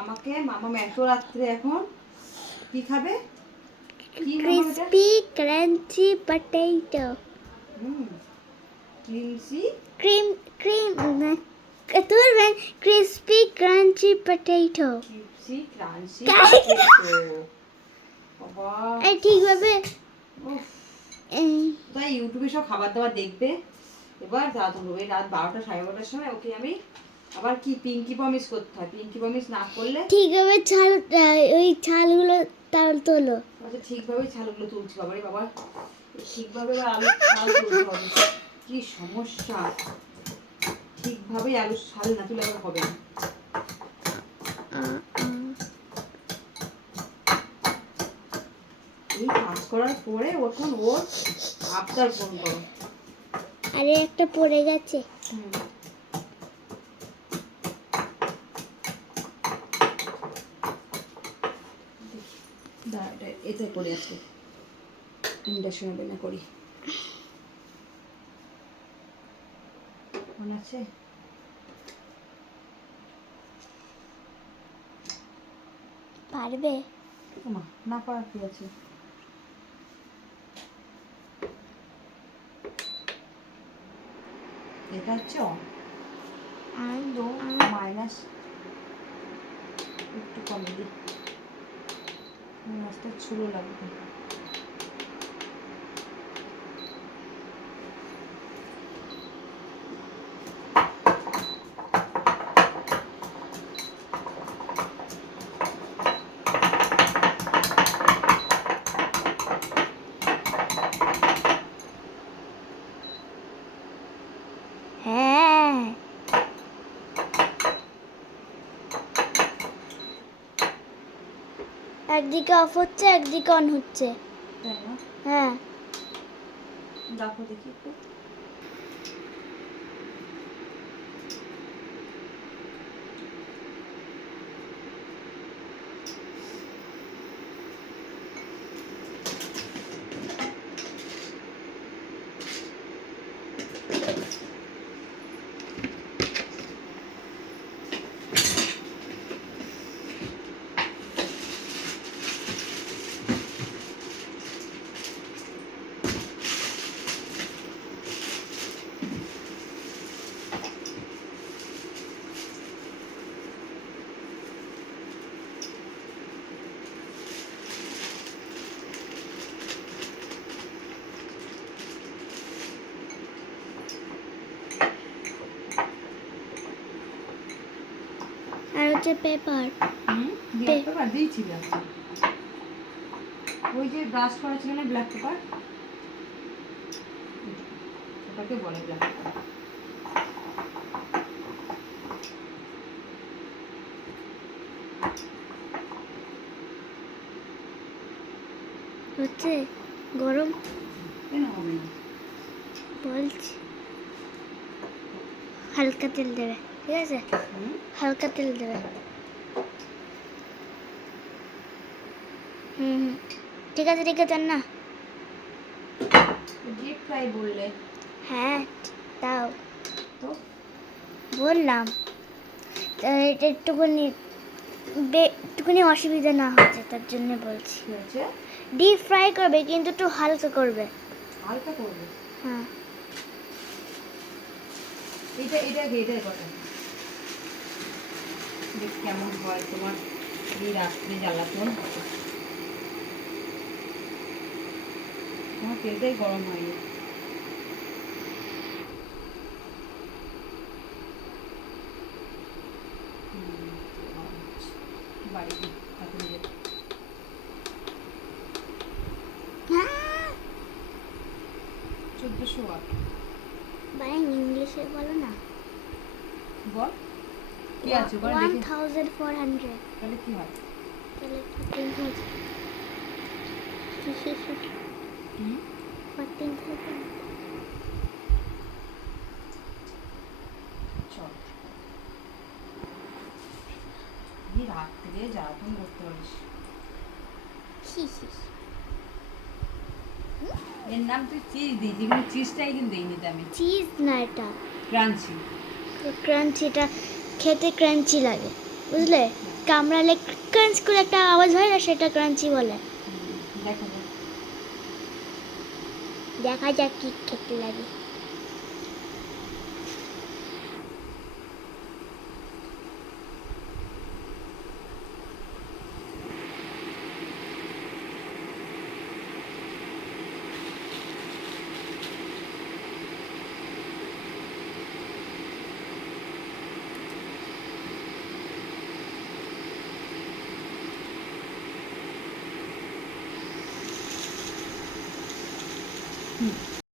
আমাকে মামা এত রাত্রে এখন কি খাবে? কি মামা এটা? Crispy crunchy potato. ক্রিমসি ক্রিম ক্রিম তোর ক্রিস্পি ক্রাঞ্চি পটেটো। ক্রিমসি ক্রাঞ্চি Guys! পটেটো। বাবা এই ঠিকভাবে উফ, এই, তাই ইউটিউবে সব খাবার দাবার দেখবে। এবার রাত হলো, এই রাত 12টা 12:30টার সময় ওকে আমি আবার কি পিঙ্কি প্রমিস করতে হয়। পিঙ্কি প্রমিস না করলে ঠিকভাবে ছাল ওই ছালগুলো তাল তোলো। আচ্ছা ঠিকভাবে ছালগুলো তুলছি বাবারে বাবা, ঠিকভাবে এবার আলু ছাল তুলতে হবে। কি সমস্যা, ঠিকভাবে আলু ছাল না তুলে আবার হবে না। এই কাজ করার পরে এখন ওর আবদার ফোন করো। আরে একটা পড়ে গেছে। এতে করি আজকে ইন্ডাকশন ওভেনে করি, মনে আছে? পারবে? ওমা, না পারার কি আছে? এটা হচ্ছে অন, কিন্তু মাইনাস একটু কমে দিই, মাইনাসটা ছোলো লাগবে। হ্যাঁ, একদিকে অফ হচ্ছে একদিকে অন হচ্ছে। তাই না? হ্যাঁ, দেখো দেখি একটু। আর হচ্ছে পেপার। ব্ল্যাক পেপার দিয়েছি আজকে, ওই যে ব্রাশ করা ছিল না ব্ল্যাক পেপার, ওটাকে বলে ব্ল্যাক পেপার। হচ্ছে গরম কেন হবে না? বলছি, হালকা তেল দেবে, ঠিক আছে? হালকা তেল দেবে। হুম, ঠিক আছে না? ডিপ ফ্রাই বললে হ্যাঁ, তাও তো বললাম। এটা একটুখানি অসুবিধা না হচ্ছে তার জন্য বলছি। কি আছে? ডিপ ফ্রাই করবে কিন্তু একটু হালকা করবে। হালকা করবে। হ্যাঁ, এটাই কথা। দেখ কেমন হয় তোমার এই রাত্রে জ্বালাতন। তোমার তেলটাই গরম হয়নি। বাড়ি এখন 1400 ওয়াট। ভাই ইংলিশে বলো না। বল কি আছে ওখানে দেখি 1400। তাহলে কি হয়? তাহলে 14,000। 14,000। চল এই রাত্রে জ্বালাতন করতে পারিস। এর নাম তুই চিজ দিয়েছি, কিন্তু চিজটাই কিন্তু দিইনি আমি। চিজ না, এটা ক্রাঞ্চি। ক্রাঞ্চিটা খেতে ক্রাঞ্চি লাগে, বুঝলে? কামড়ালে ক্রাঞ্চ করে একটা আওয়াজ হয় না, সেটা ক্রাঞ্চি বলে। দেখা যাক। দেখা যাক কি খেতে লাগে।